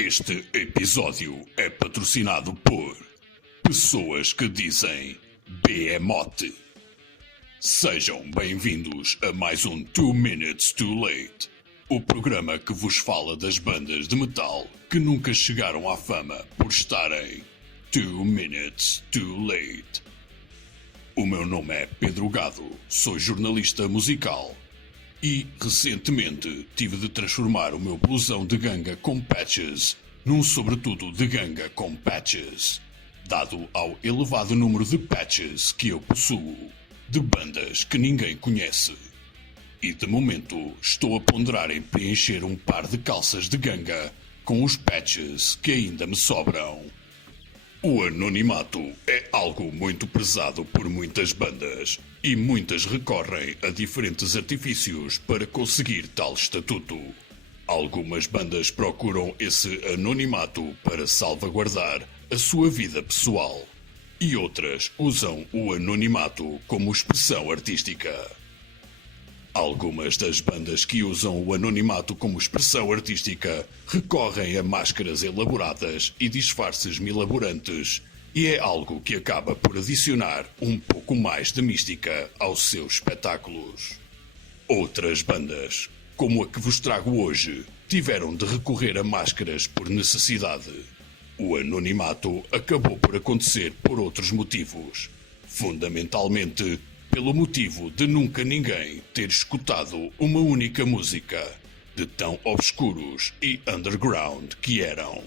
Este episódio é patrocinado por pessoas que dizem Behemoth. Sejam bem-vindos a mais um 2 Minutes Too Late, o programa que vos fala das bandas de metal que nunca chegaram à fama por estarem 2 Minutes Too Late. O meu nome é Pedro Gado, sou jornalista musical e, recentemente, tive de transformar o meu blusão de ganga com patches num sobretudo de ganga com patches, dado ao elevado número de patches que eu possuo, de bandas que ninguém conhece. E de momento estou a ponderar em preencher um par de calças de ganga com os patches que ainda me sobram. O anonimato é algo muito prezado por muitas bandas e muitas recorrem a diferentes artifícios para conseguir tal estatuto. Algumas bandas procuram esse anonimato para salvaguardar a sua vida pessoal e outras usam o anonimato como expressão artística. Algumas das bandas que usam o anonimato como expressão artística recorrem a máscaras elaboradas e disfarces milaborantes, e é algo que acaba por adicionar um pouco mais de mística aos seus espetáculos. Outras bandas, como a que vos trago hoje, tiveram de recorrer a máscaras por necessidade. O anonimato acabou por acontecer por outros motivos, fundamentalmente pelo motivo de nunca ninguém ter escutado uma única música, de tão obscuros e underground que eram.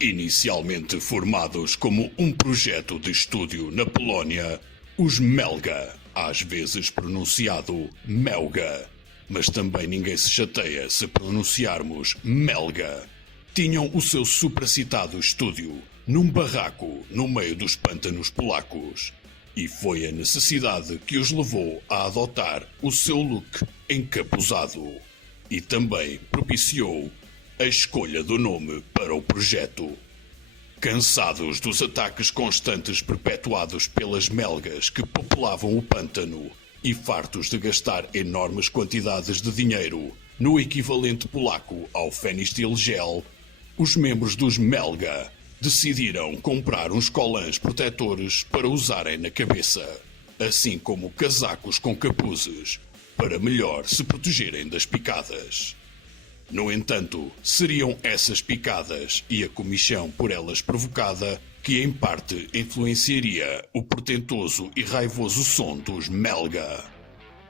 Inicialmente formados como um projeto de estúdio na Polónia, os Melga, às vezes pronunciado Melga, mas também ninguém se chateia se pronunciarmos Melga, tinham o seu supracitado estúdio num barraco no meio dos pântanos polacos. E foi a necessidade que os levou a adotar o seu look encapuzado. E também propiciou a escolha do nome para o projeto. Cansados dos ataques constantes perpetuados pelas melgas que populavam o pântano e fartos de gastar enormes quantidades de dinheiro no equivalente polaco ao Fenistil Gel, os membros dos Melga decidiram comprar uns colãs protetores para usarem na cabeça, assim como casacos com capuzes, para melhor se protegerem das picadas. No entanto, seriam essas picadas e a comichão por elas provocada que em parte influenciaria o portentoso e raivoso som dos Melga.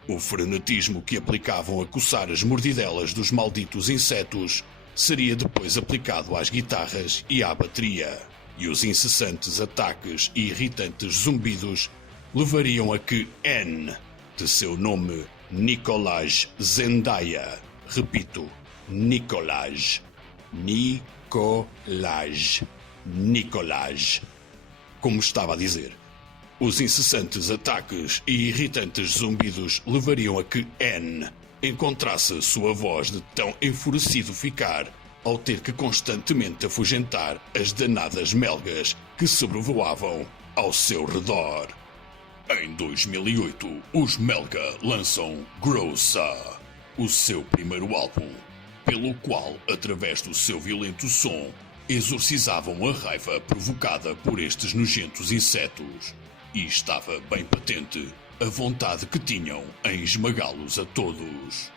O frenetismo que aplicavam a coçar as mordidelas dos malditos insetos seria depois aplicado às guitarras e à bateria, e os incessantes ataques e irritantes zumbidos levariam a que N, de seu nome Nikolaj Zendaya, repito, Nikolaj, como estava a dizer, os incessantes ataques e irritantes zumbidos levariam a que N encontrasse sua voz de tão enfurecido ficar ao ter que constantemente afugentar as danadas melgas que sobrevoavam ao seu redor. Em 2008, os Melga lançam Grossa, o seu primeiro álbum, pelo qual, através do seu violento som, exorcizavam a raiva provocada por estes nojentos insetos, e estava bem patente a vontade que tinham em esmagá-los a todos.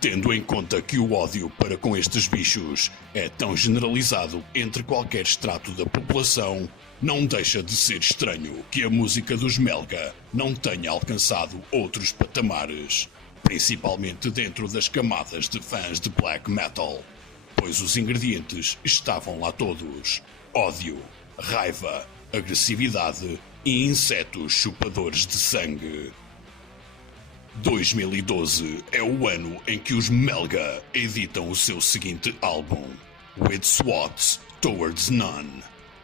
Tendo em conta que o ódio para com estes bichos é tão generalizado entre qualquer extrato da população, não deixa de ser estranho que a música dos Melga não tenha alcançado outros patamares, principalmente dentro das camadas de fãs de black metal, pois os ingredientes estavam lá todos: ódio, raiva, agressividade e insetos chupadores de sangue. 2012 é o ano em que os Melga editam o seu seguinte álbum, With Swats Towards None,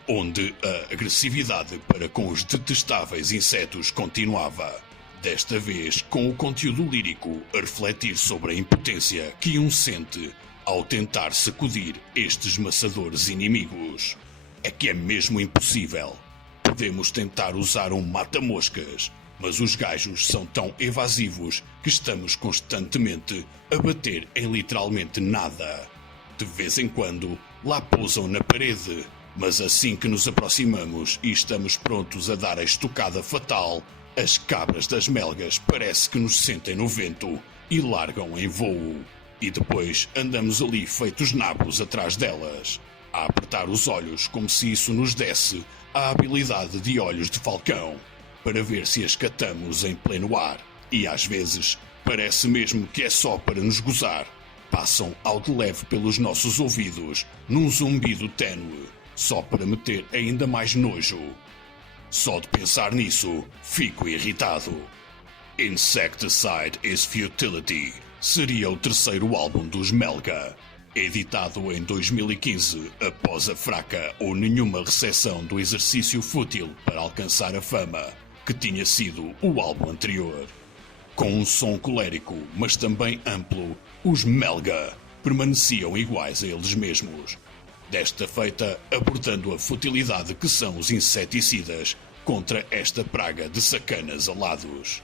onde a agressividade para com os detestáveis insetos continuava, desta vez com o conteúdo lírico a refletir sobre a impotência que um sente ao tentar sacudir estes maçadores inimigos. É que é mesmo impossível. Podemos tentar usar um mata-moscas, mas os gajos são tão evasivos que estamos constantemente a bater em literalmente nada. De vez em quando, lá pousam na parede, mas assim que nos aproximamos e estamos prontos a dar a estocada fatal, as cabras das melgas parece que nos sentem no vento e largam em voo. E depois andamos ali feitos nabos atrás delas, a apertar os olhos como se isso nos desse a habilidade de olhos de falcão, para ver se as catamos em pleno ar. E às vezes parece mesmo que é só para nos gozar. Passam ao de leve pelos nossos ouvidos, num zumbido ténue, só para meter ainda mais nojo. Só de pensar nisso, fico irritado. Insecticide is Futility seria o terceiro álbum dos Melga, editado em 2015 após a fraca ou nenhuma recepção do exercício fútil para alcançar a fama que tinha sido o álbum anterior. Com um som colérico, mas também amplo, os Melga permaneciam iguais a eles mesmos. Desta feita, abordando a futilidade que são os inseticidas contra esta praga de sacanas alados.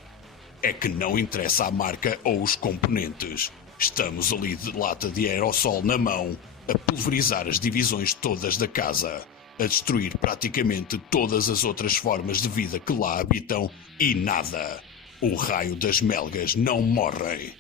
É que não interessa a marca ou os componentes. Estamos ali de lata de aerossol na mão, a pulverizar as divisões todas da casa, a destruir praticamente todas as outras formas de vida que lá habitam e nada. O raio das melgas não morrem.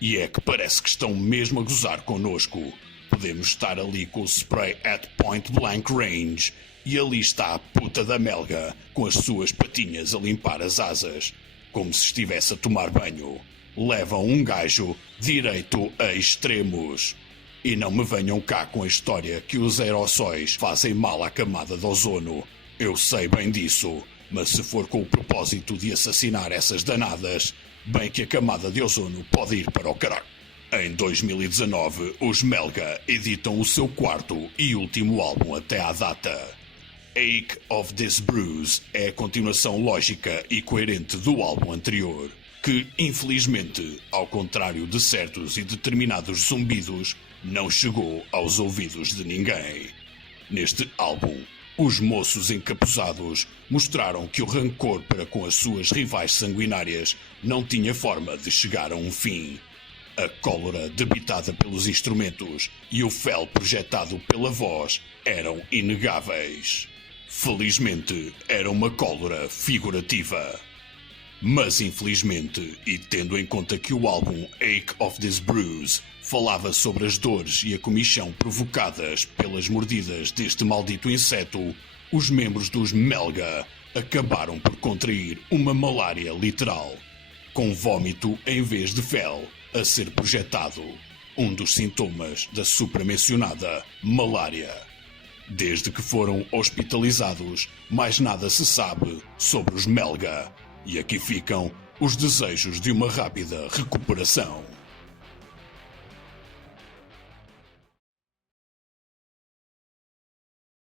E é que parece que estão mesmo a gozar connosco. Podemos estar ali com o spray at point blank range e ali está a puta da melga com as suas patinhas a limpar as asas, como se estivesse a tomar banho. Levam um gajo direito a extremos. E não me venham cá com a história que os aerossóis fazem mal à camada de ozono. Eu sei bem disso, mas se for com o propósito de assassinar essas danadas, bem que a camada de ozono pode ir para o caralho. Em 2019, os Melga editam o seu quarto e último álbum até à data. Ache of This Bruise é a continuação lógica e coerente do álbum anterior, que, infelizmente, ao contrário de certos e determinados zumbidos, não chegou aos ouvidos de ninguém. Neste álbum, os moços encapuzados mostraram que o rancor para com as suas rivais sanguinárias não tinha forma de chegar a um fim. A cólera debitada pelos instrumentos e o fel projetado pela voz eram inegáveis. Felizmente, era uma cólera figurativa. Mas infelizmente, e tendo em conta que o álbum Ache of This Bruise falava sobre as dores e a comichão provocadas pelas mordidas deste maldito inseto, os membros dos Melga acabaram por contrair uma malária literal, com vômito em vez de fel a ser projetado, um dos sintomas da supramencionada malária. Desde que foram hospitalizados, mais nada se sabe sobre os Melga. E aqui ficam os desejos de uma rápida recuperação.